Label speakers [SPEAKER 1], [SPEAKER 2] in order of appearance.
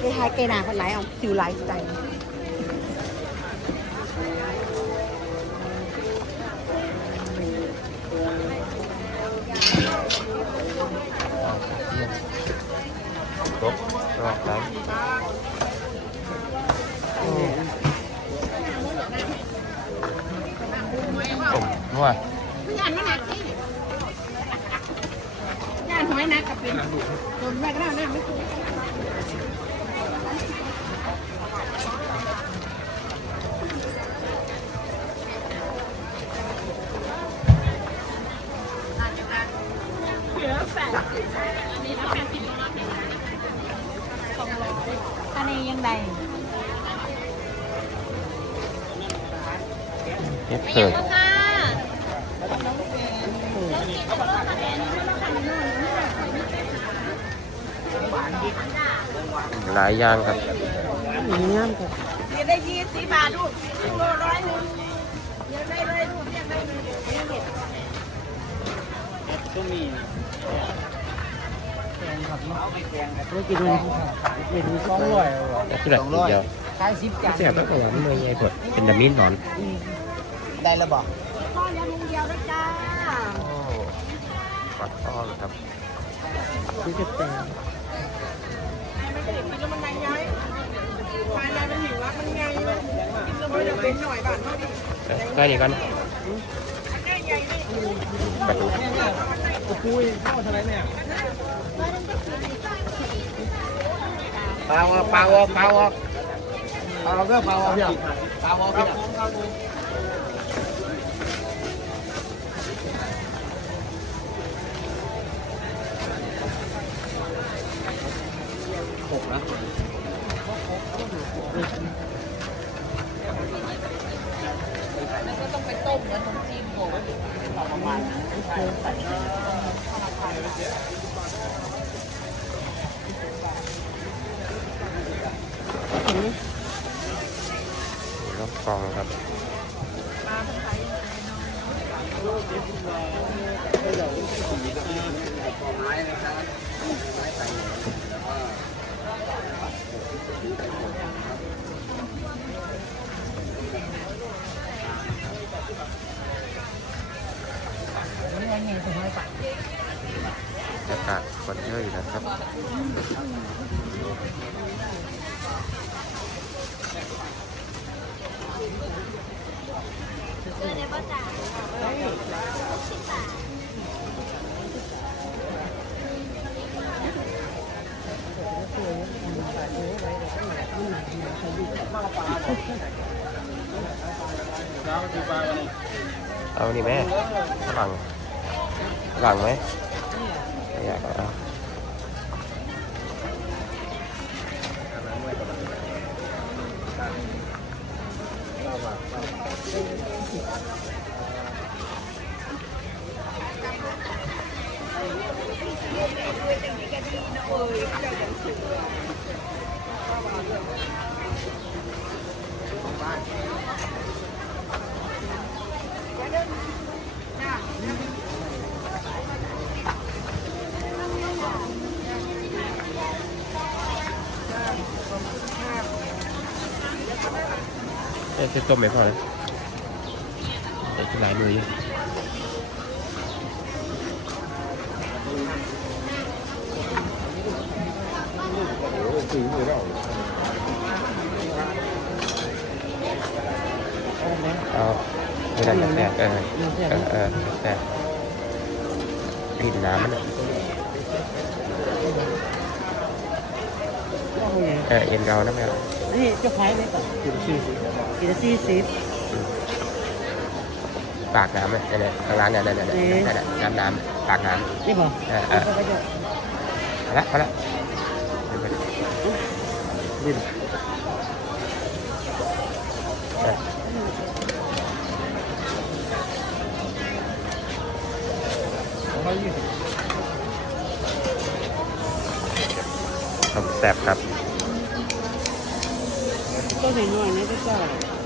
[SPEAKER 1] เกยทายเกยหนาคนไหลเอาสิวไหลใจ
[SPEAKER 2] ครบรอบครับผมนัว
[SPEAKER 1] งานมันหนักที่งานหอยนักกับเป็นโดนแม่ก็ได้นะไม่คุ้ม ปด
[SPEAKER 3] อันนี้ยังไง
[SPEAKER 2] เฮ็ดเผิดหลายอย่างครับ
[SPEAKER 1] งามกับ
[SPEAKER 3] เดี๋ยวได้ยี่สิบบาทลูกโลร้อยหนึ่งเดี๋ยวได้เลยลูกเดี๋ยวได้เลย
[SPEAKER 1] ไม่กินเลยเดี๋ยวดูสองร้อย
[SPEAKER 2] คือแบบเดียว
[SPEAKER 1] ขายสิบจาน
[SPEAKER 2] แซ่บแล้วก็หวานเลยใหญ่กดเป็นดามินหนอน
[SPEAKER 1] ได้แล้วบอก
[SPEAKER 3] พ่อยังลุงเดียวนะจ้า
[SPEAKER 2] โอ้ปักต้อเลยครับ
[SPEAKER 1] ซื้อจะแต่
[SPEAKER 3] มันเห็นมันแล้วมันไงย้ายภายในมันหิวแล้วมันไงเลยกินแล้วมันจะเป็นหน่อยบาทเท่านี้
[SPEAKER 2] ใกล้ดีกัน
[SPEAKER 3] ได้ใหญ่นี่
[SPEAKER 2] ปลาทู
[SPEAKER 4] ปลาวปลาวะปลาวะปลาวะก็ปลาวะพี่ปลาวะพี่หกนะ
[SPEAKER 3] ก็ต้องไปต้มเหมือนขนมจีนโก
[SPEAKER 2] น้ รับฟองครับ อากาศคนเยอะอยู่นะครับเอานี่แม่ฝรั่งฝรั่งไหมไม่อยากเอาเอ๊ะจะต้มไหมพ่อเลยเอ๊ะหลายมืออยู่เอาไม่ได้แซ่บเออเออเออแซ่บกลิ่นน้ำมันอะเออเอ็นเรานะแม่
[SPEAKER 1] นี่เจ้าขายเลยก่อนกินสี่สิบกินสี่สิบ
[SPEAKER 2] ปากน้ำเนี่ยเนี่ยทางร้านเนี่ยเนี่ยเนี่ยเนี่ยน้ำน้ำปากน้ำ
[SPEAKER 1] นี่บอก
[SPEAKER 2] เออเออ
[SPEAKER 1] ก็จะ
[SPEAKER 2] เอาละเอาละ
[SPEAKER 1] ดิ้น
[SPEAKER 2] เออครับแซ่บครับ
[SPEAKER 1] ก็เห็นหน่